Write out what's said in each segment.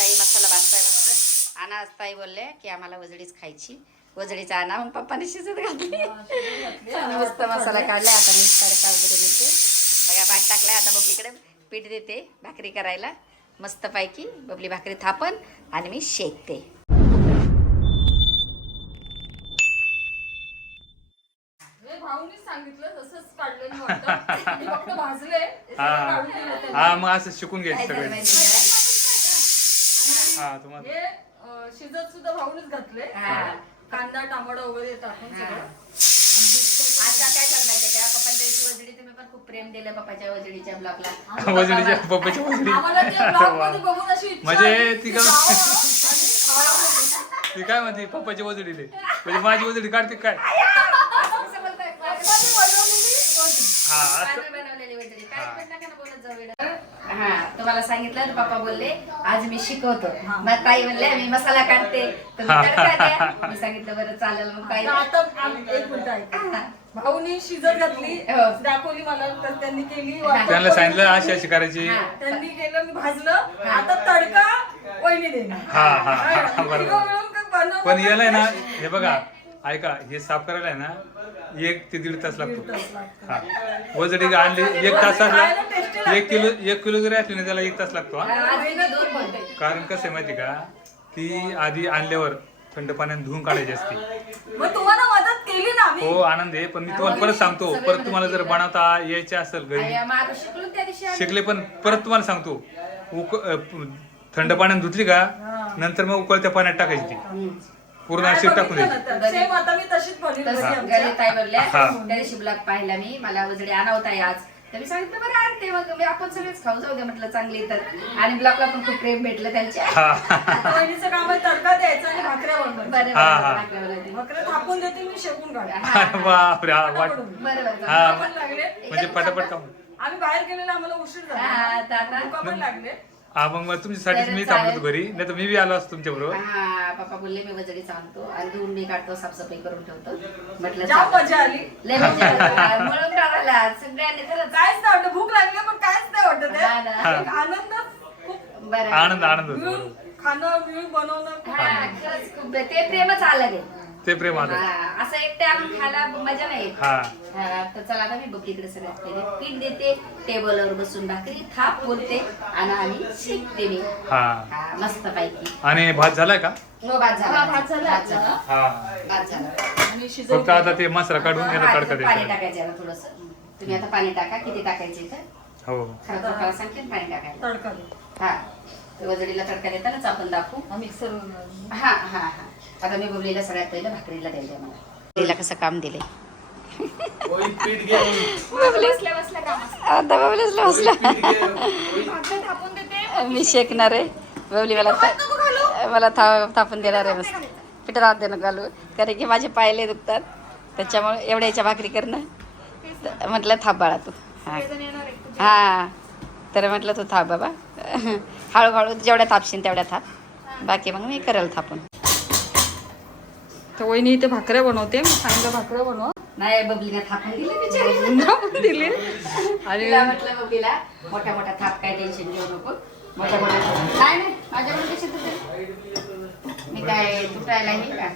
ताई मसाला भाजताय मस्त आणा ताई बोलले की आम्हाला वजडीच खायची. वजडीचा आणा मग पप्पाने शिजत घातली. मस्त मसाला काढला आता मी तडका वगैरे देते बघा भात टाकलाय. आता बबलीकडे पीठ देते भाकरी करायला. मस्त पैकी बबली भाकरी थापन आणि मी शेकते. हे मग असं शिकून घ्यायचं सगळं हा तुम्हाला हे अं, शिजत सुद्धा भाऊनीच घातले हा. कांदा टमाटा वगैरे टाकून हा. सगळं आता काय झालं माहिती आहे का पप्पांच्या वजडी तुम्ही पण खूप प्रेम दिलं पप्पाच्या वजडीच्या ब्लॉगला वजडीच्या पप्पाची वजडी आम्हाला ते vlog मध्ये बघून अशी इच्छा म्हणजे आली ती की का- जावं आणि खावं. ती काय म्हणते पप्पाची वजडी दे म्हणजे माझी वजडी काढते काय असं बोलताय. पप्पांनी बनवलेली वजडी. हा असं बनवलेली वजडी. काय पण नका ना बोलत जाऊ वेडा. हा तुम्हाला सांगितलं तर पप्पा बोलले आज मी शिकवतो. मग ताई म्हणले मी मसाला काढते. तुम्ही तडका द्या. मी सांगितलं बरं चालेल. मग ताई आता आम- एक मिनिट ऐका. भाऊनी शिजत घातली हो. दाखवली मला तर त्यांनी केली त्यांना सांगितलं अशी अशी करायची. हा. त्यांनी केलं मी भाजलं. आता तडका वहिनी देणार. हा हा. हा, बरोबर. पण याला आहे ना हे बघा ऐका हे साफ करायला आहे ना एक ते दीड तास लागतो. हा. वजडी आणली एक तास असला एक किलो एक किलो जरी असली ना त्याला एक तास लागतो हा. कारण कसं आहे माहिती का ती आधी आणल्यावर थंड पाण्याने धुवून काढायची असते. हो आनंद आहे पण मी तुम्हाला परत सांगतो परत तुम्हाला जर बनवता यायचे असेल घरी शिकलो पण परत तुम्हाला सांगतो उक थंड पाण्यात धुतली का नंतर मग उकळत्या पाण्यात टाकायची ती. पूर्ण अशी टाकून सेम आता मी तशीच तसं घरी आमच्या. घरी ताई बोलल्या हा. त्या दिवशी ब्लॉग पाहिला मी मला वजडी आणवत आहे आज. तर मी सांगितलं बरं आणते मग. मी आपण सगळेच खाऊ जाऊ दे म्हटलं चांगली तर. आणि ब्लॉगला पण खूप प्रेम भेटलं त्यांच्या. हा. वहिनीचं काम आहे तडका द्यायचा आणि भाकऱ्या बनवायच्या. बरं हा, हा. भाकऱ्या थापून देते मी शेकून बापरे हा वाट बरं बरं हा. पण लागले. म्हणजे पटापट काम आम्ही बाहेर गेलेलो आम्हाला उशीर हा, आता- झाला आता- भुका पण लागले. हा मग मग तुमच्यासाठीच मी थांबलो होतो घरी. नाही तर मी बी आलो असतो तुमच्या बरोबर. हा पप्पा बोलले मी वजडीच आणतो आणि धुवून मी काढतो साफसफाई करून ठेवतो. म्हटलं जाम चालेल. मजा आली. लय मजा आली. म्हणून काढायला सगळ्यांनी खरंच काहीच नाही वाटत. भूक लागली पण काहीच नाही वाटत हा ना. आहे. एक आनंद खूप बरं. आनंद आनंद होतो मिळून बरोबर. खाणं मिळून बनवणं. खूप हा खरंच खूप. ते प्रेमच आलं रे. ते प्रेम आलं. हा, असं एकटे आणून खायला मजा नाही. हा. हा, तर चला आता मी बघीकडे सगळ्यात पहिले. पीठ देते टेबलवर बसून भाकरी थाप बोलते आणि आम्ही शिकते मी. हा. हा मस्त पैकी. आणि भात झालाय का? हो भात झाला. हा, भात झाला. भात झाला. हा. भात झाला. आणि शिजव फक्त आता ते मसाला काढून याला हा, तडका इथं पाणी द्यायचा टाकायचं याला थोडस. तुम्ही आता पाणी टाका किती टाकायचं हो. खरं तर मला सांगते ना पाणी टाकायला. तडका दे. हा. वजडीला तडका देतानाच आपण दाखवू. हा मिक्सर हा हा हा. आता मी बबलीला सगळ्यात पहिलं भाकरीला द्यायला मला. बबलीला कसं काम दिले? आता बबलीला बसला मी शेकणार आहे. बबली मला था- मला था थापून देणार आहे मस्त पिठात देणं घालू. कारण की माझे पायले दुखतात. त्याच्यामुळे एवढ्याच्या भाकरी करणं तर म्हटलं थाप बाळा तू. हा. हा. तर म्हटलं तू थाप बाबा. हळूहळू जेवढ्या थापशील तेवढ्या थाप. बाकी मग मी करेल थापून. तर वहिनी इथे भाकऱ्या बनवते. मी सांगितलं भाकऱ्या बनव. नाही बबलीने थापून दिली बिचारी. दिली. आणि म्हटलं बबलीला मोठ्या मोठ्या थाप काय टेन्शन घेऊ नको. मोठ्या मोठ्या थाप. नाही कशी तुझे मी काय तुटायला हे का.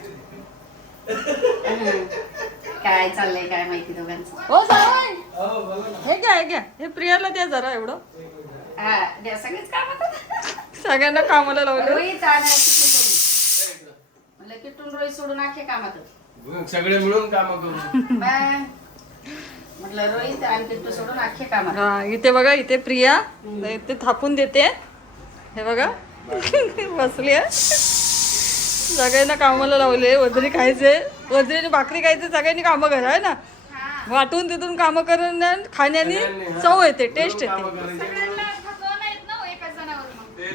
काय चाललंय काय माहिती दोघांचं. हो हे घ्या हे घ्या. हे प्रियाला द्या जरा एवढं. हा द्या सगळेच काम सगळ्यांना कामाला लावलं रोहित आणि किट्टू सोडून म्हणलं किट्टून रोहित सोडून आखे कामात सगळे मिळून काम करू. म्हटलं रोहित आणि किट्टू सोडून आखे कामात. हा इथे बघा इथे प्रिया. इथे थापून देते. हे बघा. बसली आहे. सगळ्यांना कामाला लावले. वजरी खायचे. वजरीने भाकरी खायचे. सगळ्यांनी कामं करा आहे ना? वाटून तिथून कामं करून खाण्याने चव येते टेस्ट येते. आहे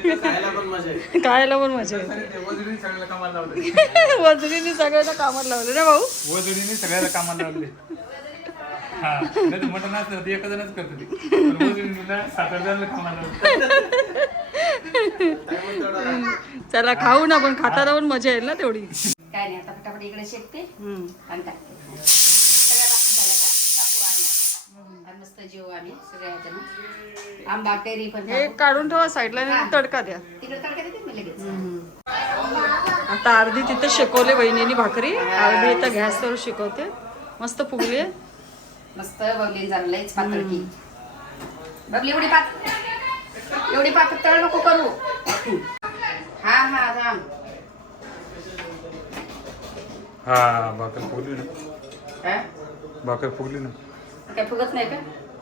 खायला पण मजा येते. वजडीने सगळ्याला कामाला लावले. ना भाऊ. वजडीने सगळ्याला कामाला लावले. हा मटण असतं एका जणच करत चला खाऊ ना पण खाताना पण मजा येईल ना तेवढी. काय नाही आता फटाफट इकडे शेकते. आणि टाकते सगळ्या दाखवून झाल्या का दाखवू आणि आता. आणि मस्त जेवू आम्ही सगळ्या ह्याच्यानं आंबा कैरी पण हे काढून ठेवा साईडला आणि तडका द्या. तिकडे तडका देते मी लगेच? आता अर्धी तिथे शिकवले बहिणीने भाकरी. अर्धी इथं गॅसवर शिकवते. मस्त फुगली. मस्त बबली झालं लईच पातळ की बबली एवढी पात एवढी पातळ तळ नको करू. हा हा राम हा भाकर फुगली ना. हा? भाकर फुगली ना. काय फुगत नाही का?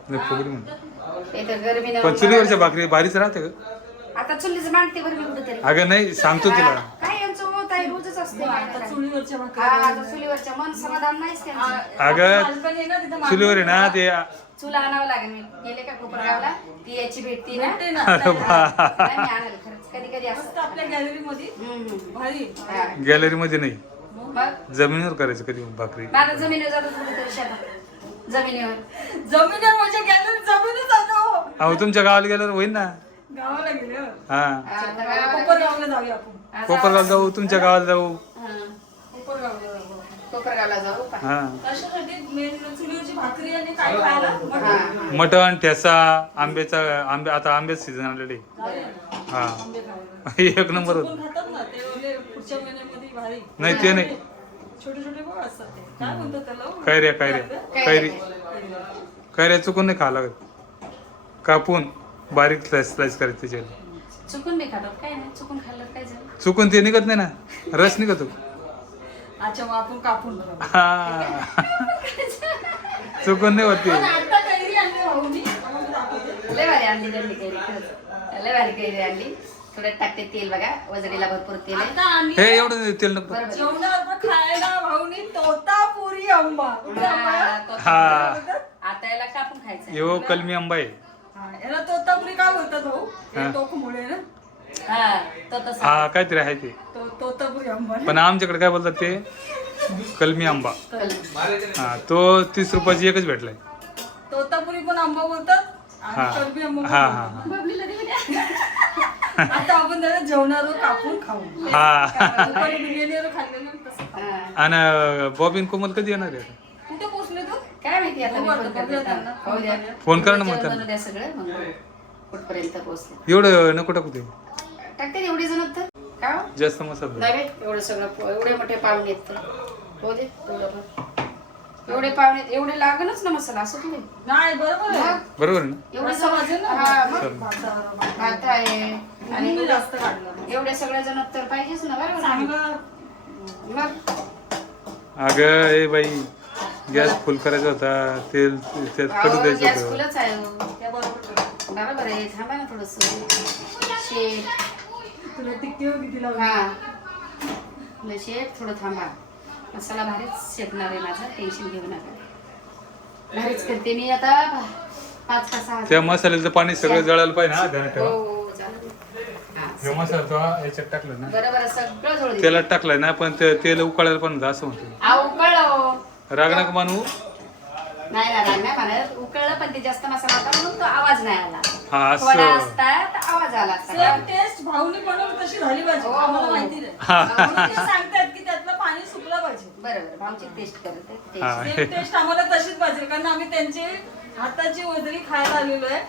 नाही फुगली म्हणून ते तर गरमीने पण चुलीवरच्या भाकरी भारीच राहते का? आता चुलीच मांडते बरं मी कुठेतरी. अगं नाही सांगतो तुला. काय यांचं होत आहे रोजच असते. आता चुलीवरच्या हा भाकरी आता चुलीवरच्या मन समाधान नाहीच त्यांचं. अगं मालकणी आहे ना तिथं मागे चुलीवर आहे ना ते. चुला आणावं लागेल मी. गेले का कोपरगावला? ती याची भेटती ना. भेटते ना. अरे बा नाही मी आणेल खरंच. कधी कधी मस्त असतं आपल्या गॅलरी मध्ये हम्म, हम्म. भारी. हा. गॅलरी मध्ये नाही. मग? जमिनीवर करायचं कधी भाकरी? माझा जमिनीवर कुठेतरी शेतात. जमिनीवर. जमिनीवर म्हणजे जातो अहो तुमच्या गावाला गेल्यावर होईल ना. गावाला गेले. हो. कोपरगावला जाऊया आपण. कोपरगाव जाऊ तुमच्या गावाला जाऊ. हा. कोपरगावला जाऊ कोपरगावला जाऊ का? हा. कशासाठी मेन चुलीवरची भाकरी आणि काय खायला? मटण. मटण ठेसा आंब्याचा आंबे आता आंब्याच सीझन आलेले. हा. आंबे खायला. एक नंबर होत. कोण खातात ना ते ओले पुढच्या महिन्यामध्ये भारी. नाही ते नाही. छोटे छोटे बघ असतात ते. काय म्हणतात त्याला? कैऱ्या कैऱ्या कैरी कैऱ्या चुकून नाही खावं लागत. कापून बारीक स्लाइस स्लाइस करायचं त्याच्यात. चुकून मी खातात काय नाही? चुकून खाल्लं काय झालं? चुकून ते निघत नाही ना. रस निघतो. अच्छा मग आपण कापून. हा. चुकून नाही होत पण ते आता कैरी आणली भाऊनी आम्हाला दाखवते. लय भारी आणली त्यांनी कैरी खरंच. लय भारी कैरी आणली. थोड्यात टाकते तेल बघा. वजडीला भरपूर तेल आहे. आता हे एवढं तेल नको. बरोबर. जेवणावर पण खायला भाऊनी तोतापुरी आंबा. आंबा? हा, आता याला कापून खायचं यो कलमी आंबा आहे. हा, याला तोतापुरी का बोलतात भाऊ? हा. हे. टोकमुळे ना. हा तो तसा. हा काहीतरी आहे ते. तो तोतापुरी आंबा ना. पण आमच्याकडे काय बोलतात ते? कलमी आंबा. हा तो तीस रुपयाची एकच भेटलाय. तोतापुरी पण आंबा बोलतात हा. आणि आंबा हा. हा बबलीला दे म्हणे. आता आपण त्याला जेवणावर कापून खाऊ हा दुपारी बिर्याणीवर खाल्लेलं तसं हा आणि बॉबिन कोमल कधी येणार आहे? कुठे पोचले तू काय माहिती आता मी फोन करते त्यांना. हो द्या. फोन करा ना मग त्यांना. द्या सगळं मग बघू. कुठपर्यंत पोहोचले एवढं नको टाकू ते टाकते एवढी जण तर का हो? जास्त मसाला नाही बे, एवढं सगळं एवढे मोठे पाहुणे आहेत तर हो दे तेवढं. एवढे पाहुणे एवढे लागणच ना मसाला असं तुम्ही. नाही बरोबर आहे. बरोबर आहे ना? एवढे असं वाजेल सगळं ना? हा मग? भातावर भात आहे आणि मी जास्त काढलं एवढे सगळे जण तर पाहिजेच ना बरोबर ना? चांगलं. मग? अगं ए बाई गॅस फुल करायचा होता तेल त्यात कडू अहो, द्यायचं गॅस होतं. फुलच आहे हो. त्या बरोबर बरोबर आहे थांबा ना थोडस. शेट तुला टिक्की हो किती लावली हा. थोडं थांबा. मसाला भारीच शेकणार आहे माझा. टेन्शन घेऊ नका. भारीच करते मी आता. पाच का सहा त्या मसाल्याचं पाणी सगळं जळायला पाहिजे ना ध्यानात हो ठेवा. हो, चालेल. हा, हे मसाला तो याच्यात टाकला ना. बरं बरं सगळं जोड तेलात टाकलाय ना पण ते तेल उकळायला पण होतं, असं म्हणतो राग नका मानू. नाही नाही उकळलं पण ते जास्त मसाला होता म्हणून तो आवाज नाही आला. हा थोडा असं असता तर आवाज आला असता. सेम टेस्ट भाऊनी बनवून तशी झाली पाहिजे हो, हो, आम्हाला हो. माहिती नाही. भाऊनी ते सांगतात की त्यातलं पाणी सुकलं पाहिजे. बरं बरं. भाऊची टेस्ट करत हा. सेम टेस्ट आम्हाला तशीच पाहिजे कारण आम्ही त्यांची हाताची वजरी खायला आलेलो आहे.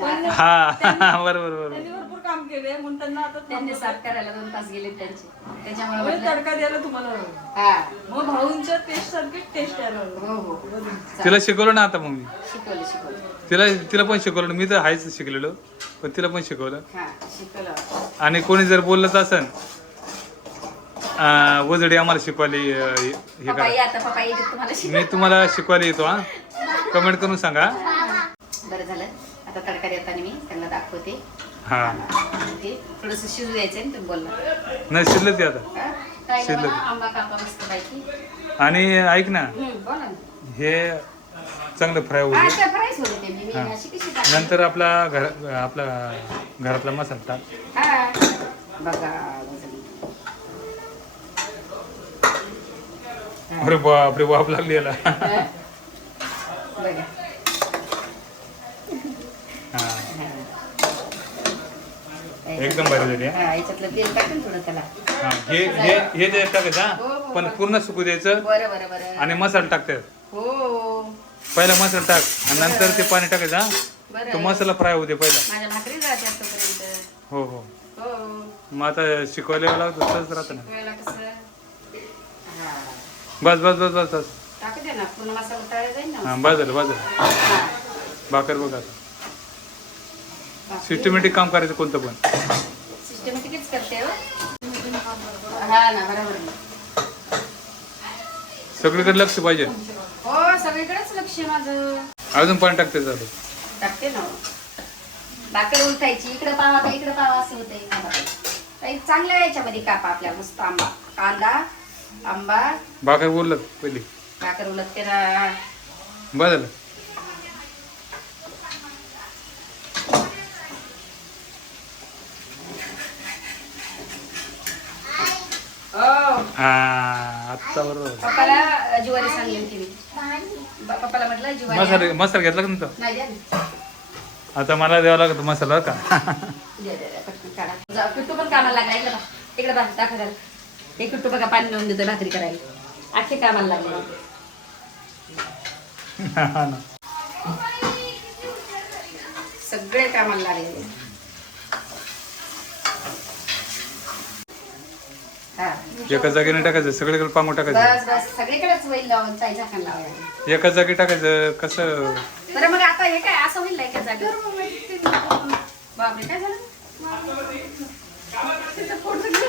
हा बरोबर बरोबर. त्यांनी भरपूर काम केले म्हणून त्यांना आता त्यांनी. साफ करायला दोन तास गेले त्यांचे. त्याच्यामुळे तडका द्यायला तुम्हाला हवं. हा. मग भाऊंच्या टेस्ट सारखी टेस्ट यायला हवी. हो हो. तिला शिकवलं ना आता मग मी? शिकवलं शिकवलं. तिला तिला पण शिकवलं. मी तर आहेच शिकलेलो पण तिला पण शिकवलं. हा शिकवलं. आणि कोणी जर बोललंच असन अं, वजडी आम्हाला शिकवायला अं, हे हे पप्पा करा. ये आता पप्पा येते तुम्हाला शिक मी तुम्हाला शिकवायला येतो हा. कमेंट करून सांगा. बरं झालं. आता तडका देताना मी त्यांना दाखवते हा ते थोडस शिजू द्यायचं ना तुम्ही बोलला नाही शिरलं ते आता हा? काय शिजलं. गं, आंबा कापा मस्त पैकी आणि ऐक ना हम्म, बोला ना हे चांगलं फ्राय होऊ दे. त्या फ्राईज होते ते मी मी हा. अशी कशी टाकते? नंतर आपला घर आपला घरातला मसाला टाक हा बघा. अरे बापरे बाप लागली याला हा? बघा हा हा. एकदम भारी झाली हा. हा याच्यातलं तेल टाकून थोडं त्याला. हा हे हे हे जे टाकायचं हो, हा हो, पण हो. पूर्ण सुकू द्यायचं बरं बरं बरं. आणि मसाला टाकतात हो. पहिला मसाला टाक आणि नंतर ते पाणी टाकायचं हा? बरं. तो. मसाला फ्राय पहिला. माझ्या भाकरी जातात तोपर्यंत. हो हो. हो मग आता शिकवलेलं लागतं तसंच राहतं ना. वेळेला कसं? हा. बस बस बस बस बस. टाकू दे ना पूर्ण मसाला तळला जाईल ना. हा बस झालं बस झालं. हा. भाकर बघ. आता सिस्टमॅटिक काम करायचं कोणतं पण. सिस्टमॅटिकच करते हो. हा ना बरोबर आहे. सगळीकडे लक्ष पाहिजे. हो सगळीकडेच लक्ष आहे माझं. अजून पाणी टाकते झालं. टाकते ना भाकर उलटायची इकडे पावा का इकडे पावा असं होतंय काही चांगल्या याच्यामध्ये कापा आपल्या मस्त आंबा. कांदा आंबा. भाकर बोललं पहिली. भाकर उलट ते ना. झालं हा आत्ता बरोबर पप्पाला ज्वारी सांगली होती मी ब- पप्पाला म्हटलं ज्वारी मसाला मसाला घेतला का तुमचा नाही द्या ना. आता मला द्यावा लागतो मसाला का द्या, द्या, द्या, पटकन काढा. जा, किट्टू पण कामाला लागला इकडे बघा. इकडे बघा दाखवा त्याला. हे किट्टू बघा पाणी लावून देतो भाकरी करायला अख्खे कामाला लागले हा ना. सगळे कामाला लागले हा. एका जागेने टाकायचं सगळीकडे पांगू टाकायचं. बस बस सगळीकडेच होईल लावून ताई झाकण लावायला एका जागी टाकायचं कसं? बरं मग आता हे काय असं होईल एका जागी? बापरे काय झालं?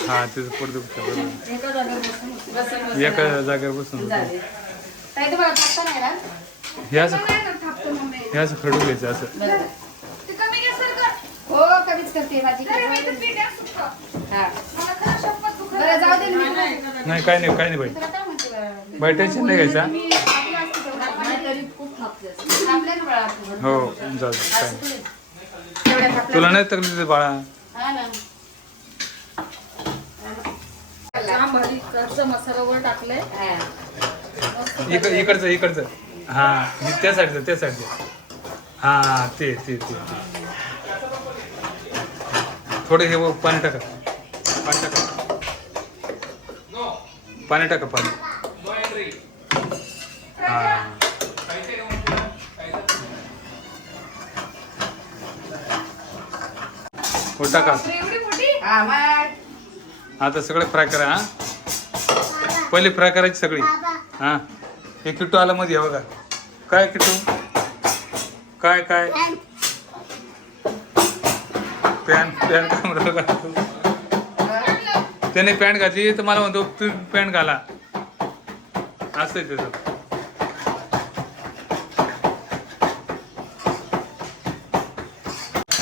हा तिचं पोट दुखतं बरोबर. एका जागेवर बसून होतं. बसून बसून. एका जागेवर बसून झाले. ताई तुम्हाला थापता नाही ना हे असं हे असं खडून घ्यायचं असं. बरं. हो कमीच करते माझी हा. बरं जाऊ दे ना. नाही काय नाही काय नाही बाई तुला काय म्हणते बरं? बाई टेन्शन नाही घ्यायचा मी आपलं असतं तेवढं. तरी खूप थापते असं. ना बाळा आपण. हो जाऊ दे, काय नाही. तेवढ्या थापल्या. तुला नाही तकलीफ देत बाळा हा ना. भारी घरचा मसाला वर टाकलाय हा. इक इकडचं इकडचं हा हे त्या साईडचं त्या साईडचं हा ते ते ते ते. थोडं हे व- पाणी टाका पाणी टाका पाणी टाका पाणी. हा. हो टाका. आता सगळे फ्राय करा हा. पहिले फ्राय करायची सगळी. हा. हे किटू आला मध्ये बघा. काय किट्टू? काय काय? पॅन पॅन काय म्हणतो? का तू? त्याने पॅन्ट घातली तर मला म्हणतो तू पॅन्ट घाला. असं आहे त्याचं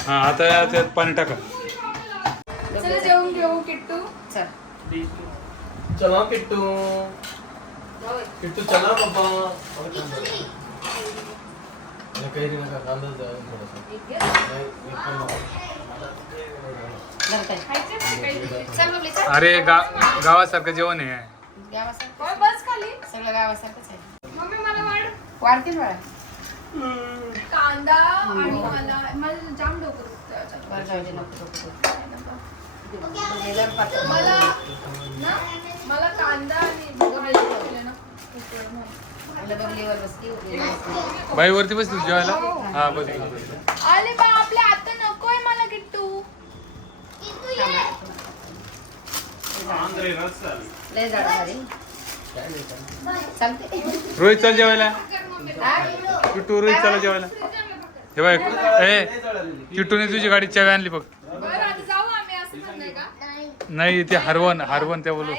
हा आता त्यात पाणी टाका. चला जेवून घेऊ किट्टू. चल. चला किट्टू. किट्टू चला बाबा काही नाही नका कांदा द्या थोडासा. अरे गा गावासारखं जेवण आहे. गावासारखं बस खाली. सगळं गावासारखंच आहे. मम्मी मला वाढ. वाढतील कांदा आणि मला मला जाम डोकं दुखतं. हे. मला ना मला कांदा आणि बसली बसली. बाई वरती बस तू जेवायला? हा. बस आले बा आपल्या आता नकोय मला किट्टू लय जाड झाली चालते रोहित चल जेवायला? किट्टू रोहित चला जेवायला. हे बाय ए किट्टूने तुझी गाडी चावी आणली बघ. बरं आता जाऊ आम्ही असं म्हणलंय का नाही ते हरवण हरवण त्या बोलू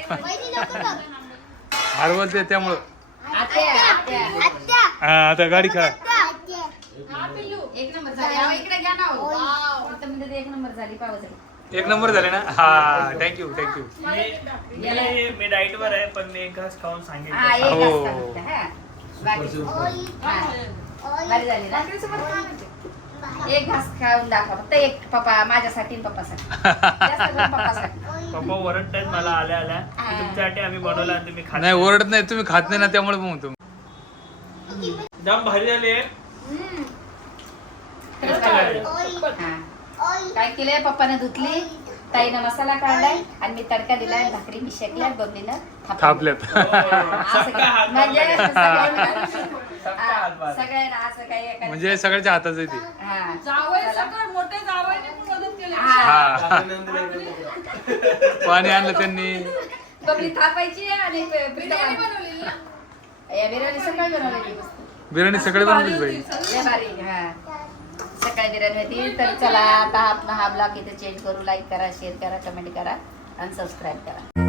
हरवण ते त्यामुळं. हा आता गाडी का एक नंबर झाली. हो. एक नंबर झाली पावासाठी एक नंबर झाले ना हा थँक्यू थँक्यू मी मी डाईट वर आहे पण मी एक घास खाऊन सांगेन हा एक हो. घास खा फक्त, हा. बाकी. भारी झाली ना एक घास खाऊन दाखवा फक्त एक पप्पा माझ्यासाठी आणि पप्पासाठी जास्त करून पप्पासाठी पप्पा ओरडतायत मला आल्या आल्या तुमच्यासाठी आम्ही बनवलं आणि तुम्ही खात नाही ओरडत नाही तुम्ही खात नाही ना त्यामुळे म्हणतो नाही. जाम भारी झाली आहे खरंच? हा. काय केलंय पप्पाने धुतली ताईनं मसाला काढलाय आणि मी तडका दिलाय भाकरी मी शेकल्या बबलीनं थापली. थापल्यात हा, असं. म्हणजे सगळ्यांना- सबका हात बार. सगळ्यांना असं काही एका- म्हणजे सगळ्याच्या हाताचं आहे ते हा. जावई सगळं मोठे जावईने पण मदत केली हा. अभिनंदन आहे. पाणी आणलं त्यांनी बबली थापायची आणि प- पिठं बांध- या बिर्याणी सकाळी बनवलेली बिर्याणी सगळे बनवलीच बाई लय भारी हा सकाळी बिर्याणी होती तर चला आता आपला हा ब्लॉग इथे चेंज करू. लाईक करा शेअर करा कमेंट करा आणि सबस्क्राईब करा.